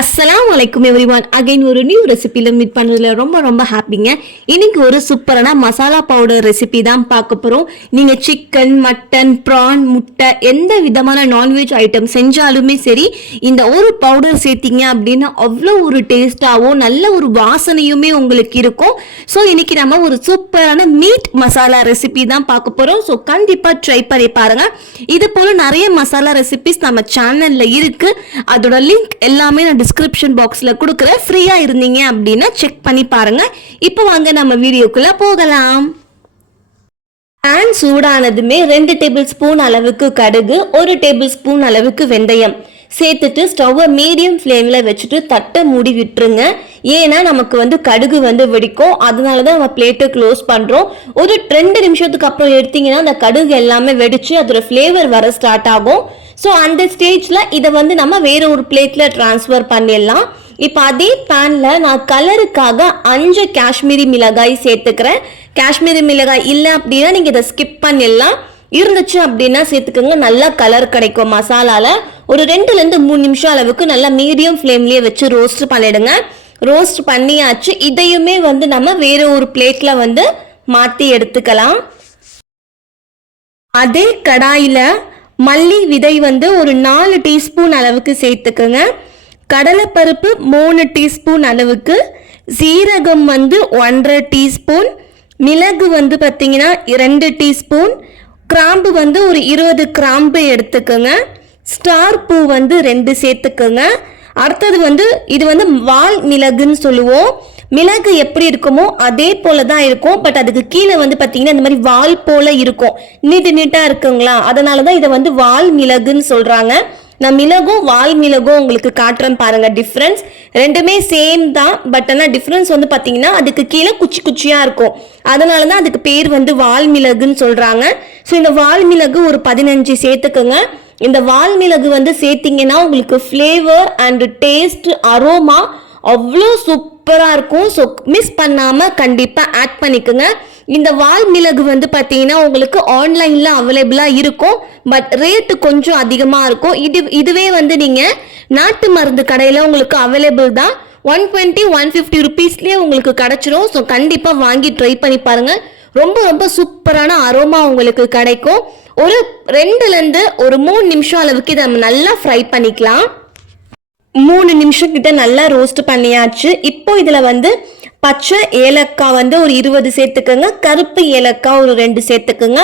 அஸ்ஸலாமு அலைக்கும் everyone. Again ஒரு நியூ ரெசிபியில் மீட் பண்ணதில் ரொம்ப ஹாப்பிங்க. இன்னைக்கு ஒரு சூப்பரான மசாலா பவுடர் ரெசிபி தான் பார்க்க போகிறோம். நீங்கள் சிக்கன், மட்டன், ப்ரான், முட்டை எந்த விதமான நான்வெஜ் ஐட்டம் செஞ்சாலுமே சரி, இந்த ஒரு பவுடர் சேர்த்திங்க அப்படின்னா அவ்வளோ ஒரு டேஸ்ட்டாகவும் நல்ல ஒரு வாசனையுமே உங்களுக்கு இருக்கும். ஸோ இன்னைக்கு நம்ம ஒரு சூப்பரான மீட் மசாலா ரெசிபி தான் பார்க்க போகிறோம். ஸோ கண்டிப்பாக ட்ரை பண்ணி பாருங்கள். இது போல் நிறைய மசாலா ரெசிபிஸ் நம்ம சேனலில் இருக்குது. அதோட லிங்க் எல்லாமே நான் டிஸ்கிரிப்ஷன் பாக்ஸ்ல கொடுக்குறேன். ஃப்ரீயா இருந்தீங்க அப்படின்னா செக் பண்ணி பாருங்க. இப்போ வாங்க நம்ம வீடியோக்குள்ள போகலாம். பேன் சூடானதுமே 2 டேபிள் ஸ்பூன் அளவுக்கு கடுகு, 1 டேபிள் ஸ்பூன் அளவுக்கு வெந்தயம் சேர்த்துட்டு ஸ்டவ்வை மீடியம் ஃப்ளேமில் வச்சுட்டு தட்டை மூடி விட்டுருங்க. ஏன்னா நமக்கு கடுகு வெடிக்கும். அதனால தான் நம்ம பிளேட்டை க்ளோஸ் பண்ணுறோம். ஒரு 2 நிமிஷத்துக்கு அப்புறம் எடுத்தீங்கன்னா அந்த கடுகு எல்லாமே வெடிச்சு அதோட ஃப்ளேவர் வர ஸ்டார்ட் ஆகும். ஸோ அந்த ஸ்டேஜில் இதை நம்ம வேற ஒரு பிளேட்டில் ட்ரான்ஸ்ஃபர் பண்ணிடலாம். இப்போ அதே பேனில் நான் கலருக்காக 5 காஷ்மீரி மிளகாய் சேர்த்துக்கிறேன். காஷ்மீரி மிளகாய் இல்லை அப்படின்னா நீங்கள் இதை ஸ்கிப் பண்ணிடலாம். இருந்துச்சு அப்படின்னா சேர்த்துக்கோங்க, நல்லா கலர் கிடைக்கும் மசாலால. ஒரு 2லேருந்து 3 நிமிஷம் அளவுக்கு நல்லா மீடியம் ஃப்ளேம்லேயே வச்சு ரோஸ்ட் பண்ணிடுங்க. ரோஸ்ட் பண்ணியாச்சு. இதையுமே நம்ம வேற ஒரு பிளேட்டில் மாற்றி எடுத்துக்கலாம். அதே கடாயில் மல்லி விதை ஒரு 4 டீஸ்பூன் அளவுக்கு சேர்த்துக்கோங்க. கடலைப்பருப்பு 3 டீஸ்பூன் அளவுக்கு, சீரகம் 1.5 டீஸ்பூன், மிளகு பார்த்தீங்கன்னா 2 டீஸ்பூன், கிராம்பு ஒரு 20 கிராம்பு எடுத்துக்கோங்க. ஸ்டார் பூ 2 சேர்த்துக்கோங்க. அடுத்தது இது வால் மிளகுன்னு சொல்லுவோம். மிளகு எப்படி இருக்குமோ அதே போல தான் இருக்கும். பட் அதுக்கு கீழே பார்த்தீங்கன்னா இந்த மாதிரி வால் போல இருக்கும், நீட்டா இருக்குங்களா, அதனால தான் இதை வால் மிளகுன்னு சொல்றாங்க. நான் மிளகும் வால் மிளகும் உங்களுக்கு காட்டுறேன் பாருங்க. டிஃப்ரென்ஸ் ரெண்டுமே சேம் தான். பட் ஆனால் டிஃப்ரென்ஸ் பார்த்தீங்கன்னா அதுக்கு கீழே குச்சி குச்சியாக இருக்கும். அதனால தான் அதுக்கு பேர் வால் மிளகுன்னு சொல்கிறாங்க. ஸோ இந்த வால் மிளகு ஒரு 15 சேர்த்துக்கோங்க. இந்த வால் மிளகு சேர்த்திங்கன்னா உங்களுக்கு ஃப்ளேவர் அண்ட் டேஸ்ட், அரோமா அவ்வளோ சூப்பராக இருக்கும். ஸோ மிஸ் பண்ணாமல் கண்டிப்பாக ஆட் பண்ணிக்கோங்க. இந்த வால் மிளகு பார்த்தீங்கன்னா உங்களுக்கு ஆன்லைனில் அவைலபிளாக இருக்கும். பட் ரேட்டு கொஞ்சம் அதிகமாக இருக்கும். இதுவே நீங்கள் நாட்டு மருந்து கடையில் உங்களுக்கு அவைலபிள் தான். 120-150 ருபீஸ்லேயே உங்களுக்கு கிடச்சிரும். ஸோ கண்டிப்பாக வாங்கி ட்ரை பண்ணி பாருங்கள். ரொம்ப சூப்பரான அரோமா உங்களுக்கு கிடைக்கும். ஒரு 2லேருந்து ஒரு 3 நிமிஷம் அளவுக்கு இதை நம்ம நல்லா ஃப்ரை பண்ணிக்கலாம். 3 நிமிஷம் கிட்ட நல்லா ரோஸ்ட் பண்ணியாச்சு. இப்போ இதில் பச்சை ஏலக்காய் ஒரு 20 சேர்த்துக்கோங்க. கருப்பு ஏலக்காய் ஒரு 2 சேர்த்துக்கோங்க.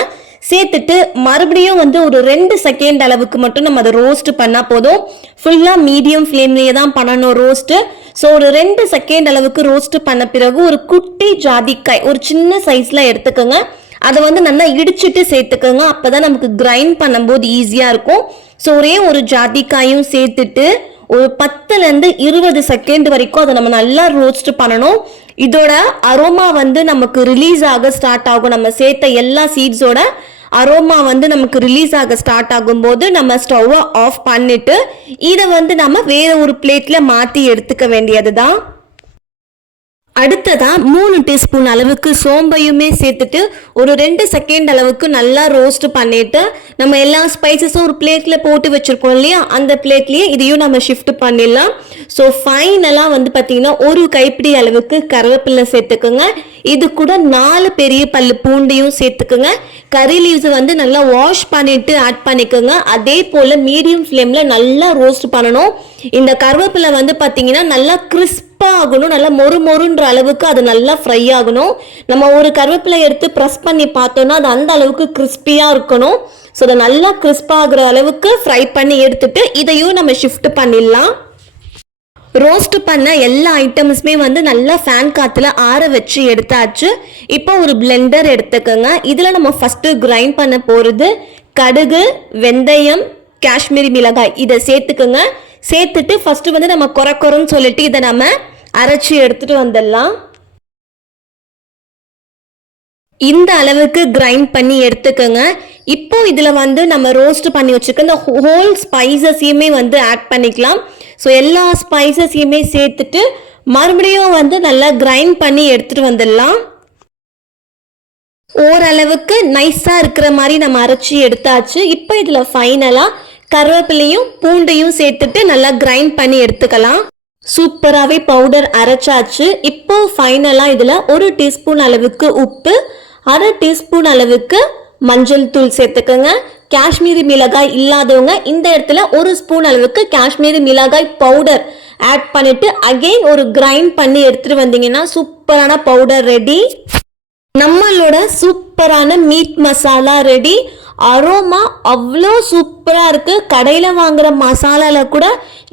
சேர்த்துட்டு மறுபடியும் ஒரு 2 செகண்ட் அளவுக்கு மட்டும் நம்ம அதை ரோஸ்ட் பண்ணால் போதும். ஃபுல்லாக மீடியம் ஃப்ளேம்லேயே தான் பண்ணணும் ரோஸ்ட்டு. ஸோ ஒரு 2 செகண்ட் அளவுக்கு ரோஸ்ட் பண்ண பிறகு ஒரு குட்டி ஜாதிக்காய் ஒரு சின்ன சைஸில் எடுத்துக்கோங்க. அதை நல்லா இடிச்சிட்டு சேர்த்துக்கோங்க. அப்போ தான் நமக்கு கிரைண்ட் பண்ணும்போது ஈஸியாக இருக்கும். ஸோ ஒரே ஒரு ஜாதிக்காயும் சேர்த்துட்டு ஒரு 10லேருந்து 20 செகண்ட் வரைக்கும் அதை நம்ம நல்லா ரோஸ்ட் பண்ணணும். இதோட அரோமா நமக்கு ரிலீஸ் ஆக ஸ்டார்ட் ஆகும். நம்ம சேர்த்த எல்லா சீட்ஸோட அரோமா நமக்கு ரிலீஸ் ஆக ஸ்டார்ட் ஆகும்போது நம்ம ஸ்டவ்வை ஆஃப் பண்ணிட்டு இதை நம்ம வேற ஒரு பிளேட்ல மாற்றி எடுத்துக்க வேண்டியது தான். அடுத்ததா 3 டீஸ்பூன் அளவுக்கு சோம்பையுமே சேர்த்துட்டு ஒரு 2 செகண்ட் அளவுக்கு நல்லா ரோஸ்ட் பண்ணிட்டு நம்ம எல்லா ஸ்பைசஸும் ஒரு பிளேட்ல போட்டு வச்சிருக்கோம் இல்லையா, அந்த பிளேட்லயே இதையும் நம்ம ஷிஃப்ட் பண்ணிடலாம். ஸோ ஃபைனலாக பார்த்தீங்கன்னா ஒரு கைப்பிடி அளவுக்கு கருவேப்பிலை சேர்த்துக்கோங்க. இது கூட 4 பெரிய பல்லு பூண்டையும் சேர்த்துக்கோங்க. கறி லீவ்ஸ் நல்லா வாஷ் பண்ணிட்டு ஆட் பண்ணிக்கோங்க. அதே போல் மீடியம் ஃப்ளேமில் நல்லா ரோஸ்ட் பண்ணணும். இந்த கருவேப்பிலை பார்த்தீங்கன்னா நல்லா கிறிஸ்பாக ஆகணும். நல்லா மொறுன்ற அளவுக்கு அது நல்லா ஃப்ரை ஆகணும். நம்ம ஒரு கருவேப்பிலை எடுத்து ப்ரெஸ் பண்ணி பார்த்தோம்னா அது அந்த அளவுக்கு கிறிஸ்பியாக இருக்கணும். ஸோ அதை நல்லா கிறிஸ்பாகிற அளவுக்கு ஃப்ரை பண்ணி எடுத்துட்டு இதையும் நம்ம ஷிஃப்ட் பண்ணிடலாம். ரோஸ்ட் பண்ண எல்லா ஐட்டம்ஸுமே நல்லா ஃபேன் காற்றுல ஆற வச்சு எடுத்தாச்சு. இப்போ ஒரு பிளெண்டர் எடுத்துக்கோங்க. இதில் நம்ம ஃபஸ்ட்டு கிரைண்ட் பண்ண போகிறது கடுகு, வெந்தயம், காஷ்மீரி மிளகாய் இதை சேர்த்துக்கோங்க. சேர்த்துட்டு ஃபஸ்ட்டு நம்ம குறைன்னு சொல்லிட்டு இதை நம்ம அரைச்சி எடுத்துட்டு வந்துடலாம். இந்த அளவுக்கு கிரைண்ட் பண்ணி எடுத்துக்கோங்க. இப்போ இதில் நம்ம ரோஸ்ட் பண்ணி வச்சுக்க இந்த ஹோல் ஸ்பைசஸையுமே ஆட் பண்ணிக்கலாம். ஸோ எல்லா ஸ்பைசஸையுமே சேர்த்துட்டு மறுபடியும் நல்லா கிரைண்ட் பண்ணி எடுத்துட்டு வந்துடலாம். ஓரளவுக்கு நைஸாக இருக்கிற மாதிரி நம்ம அரைச்சி எடுத்தாச்சு. இப்போ இதில் ஃபைனலாக கருவேப்பிலையும் பூண்டையும் சேர்த்துட்டு நல்லா கிரைண்ட் பண்ணி எடுத்துக்கலாம். சூப்பராகவே பவுடர் அரைச்சாச்சு. இப்போ ஃபைனலாக இதில் 1 டீஸ்பூன் அளவுக்கு உப்பு, 1/2 டீஸ்பூன் அளவுக்கு மஞ்சள் தூள் சேர்த்துக்கோங்க. காஷ்மீரி மிளகாய் இல்லாதவங்க இந்த இடத்துல 1 ஸ்பூன் அளவுக்கு காஷ்மீரி மிளகாய் பவுடர் ஆட் பண்ணிட்டு அகெயின் ஒரு கிரைண்ட் பண்ணி எடுத்துட்டு வந்தீங்கன்னா சூப்பரான பவுடர் ரெடி. நம்மளோட சூப்பரான மீட் மசாலா ரெடி. அரோமா அவ்வளோ சூப்பராக இருக்குது. கடையில் வாங்குகிற மசாலாவில் கூட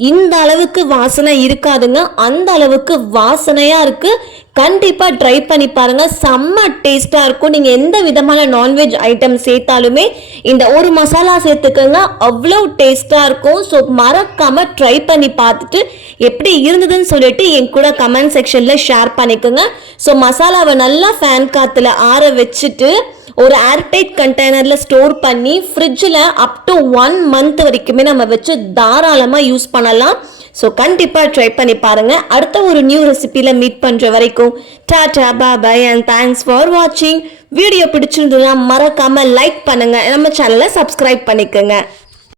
இந்த அளவுக்கு வாசனை இருக்காதுங்க, அந்த அளவுக்கு வாசனையாக இருக்குது. கண்டிப்பாக ட்ரை பண்ணி பாருங்கள், செம்ம டேஸ்ட்டாக இருக்கும். நீங்கள் எந்த விதமான நான்வெஜ் ஐட்டம் சேர்த்தாலுமே இந்த ஒரு மசாலா சேர்த்துக்கோங்க, அவ்வளோ டேஸ்ட்டாக இருக்கும். ஸோ மறக்காமல் ட்ரை பண்ணி பார்த்துட்டு எப்படி இருந்ததுன்னு சொல்லிட்டு என் கூட கமெண்ட் செக்ஷனில் ஷேர் பண்ணிக்கோங்க. ஸோ மசாலாவை நல்லா ஃபேன் காற்றுல ஆற வச்சுட்டு ஒரு ஏர்டைட் கண்டெய்னரில் ஸ்டோர் பண்ணி ஃப்ரிட்ஜில் அப் டு 1 மந்த் வரைக்குமே நம்ம வச்சு தாராளமாக யூஸ் பண்ணலாம். ஸோ கண்டிப்பாக ட்ரை பண்ணி பாருங்கள். அடுத்த ஒரு நியூ ரெசிபியில் மீட் பண்ணுற வரைக்கும் டாடா பாய் அண்ட் தேங்க்ஸ் ஃபார் வாட்சிங். வீடியோ பிடிச்சிருந்ததுன்னா மறக்காமல் லைக் பண்ணுங்கள், நம்ம சேனலை சப்ஸ்கிரைப் பண்ணிக்கோங்க.